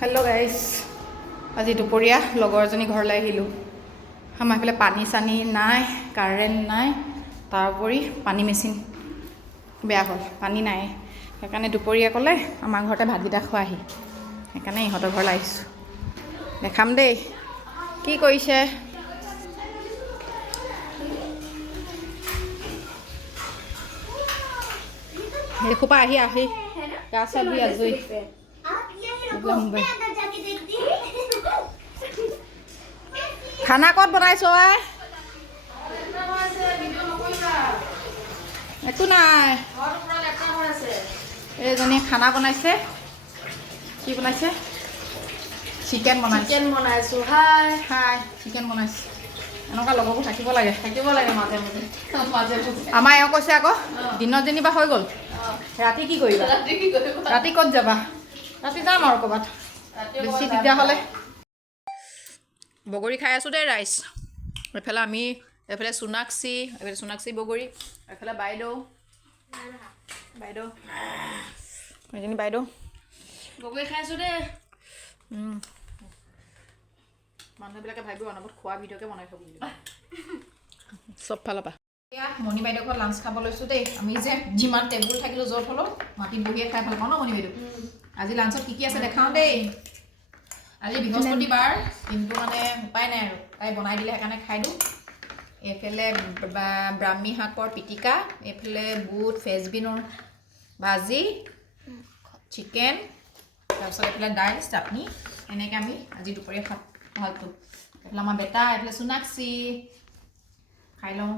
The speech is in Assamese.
হেল্ল' গাইজ, আজি দুপৰীয়া লগৰ এজনী ঘৰলৈ আহিলোঁ। আমাৰ এইফালে পানী চানী নাই, কাৰেণ্ট নাই, তাৰ উপৰি পানী মেচিন বেয়া হ'ল, পানী নাই। সেইকাৰণে দুপৰীয়া ক'লে আমাৰ ঘৰতে ভাতকেইটা খোৱাহি। সেইকাৰণে ইহঁতৰ ঘৰলৈ আহিছোঁ। দেখাম দেই কি কৰিছে। এসোপা আহি গা চা ধুই আজৰি। খানা ক'ত বনাইছো? একো নাই, এইজনী খানা বনাইছে। কি বনাইছে? চিকেন বনাইছোঁ। হাই চিকেন বনাইছোঁ। এনেকুৱা লগৰবোৰ থাকিব লাগে মাজে মাজে। আমাৰ এওঁ কৈছে আকৌ দিনত যেনিবা হৈ গ'ল, ৰাতি কি কৰিবা? ৰাতি ক'ত যাবা? ৰাতি যাম আৰু ক'ৰবাত, বেছি দিগদাৰ হ'লে। বগৰী খাই আছোঁ দেই ৰাইজ। এইফালে আমি, এইফালে সোণাক্ষী বগৰী, এইফালে বাইদেউ এজনী বাইদেউ বগৰী খাই আছোঁ দেই। মানুহবিলাকে ভাবিব অনবৰত খোৱা ভিডিঅ'কে বনাই থ'ব চব ফালৰ পৰা। এয়া মণি বাইদেউ ঘৰত লাঞ্চ খাব লৈছোঁ দেই। আমি যে যিমান টেবুল থাকিলোঁ য'ত হ'লেও মাটিত বহিয়ে খাই ভাল পাওঁ ন মণি বাইদেউ। আজি লাঞ্চত কি আছে দেখাওঁ দেই। আজি বৃহস্পতিবাৰ, কিন্তু মানে উপায় নাই আৰু, তাই বনাই দিলে সেইকাৰণে খাই দিওঁ। এইফালে ব্ৰাহ্মী শাকৰ পিটিকা, এইফালে বুট ফ্ৰেঞ্চবিনৰ ভাজি, চিকেন, তাৰপিছত এইফালে দাইল চাটনি। এনেকৈ আমি আজি দুপৰীয়া ভালটো। এইফালে আমাৰ বেটা, এইফালে সোণাক্ষী। খাই লওঁ।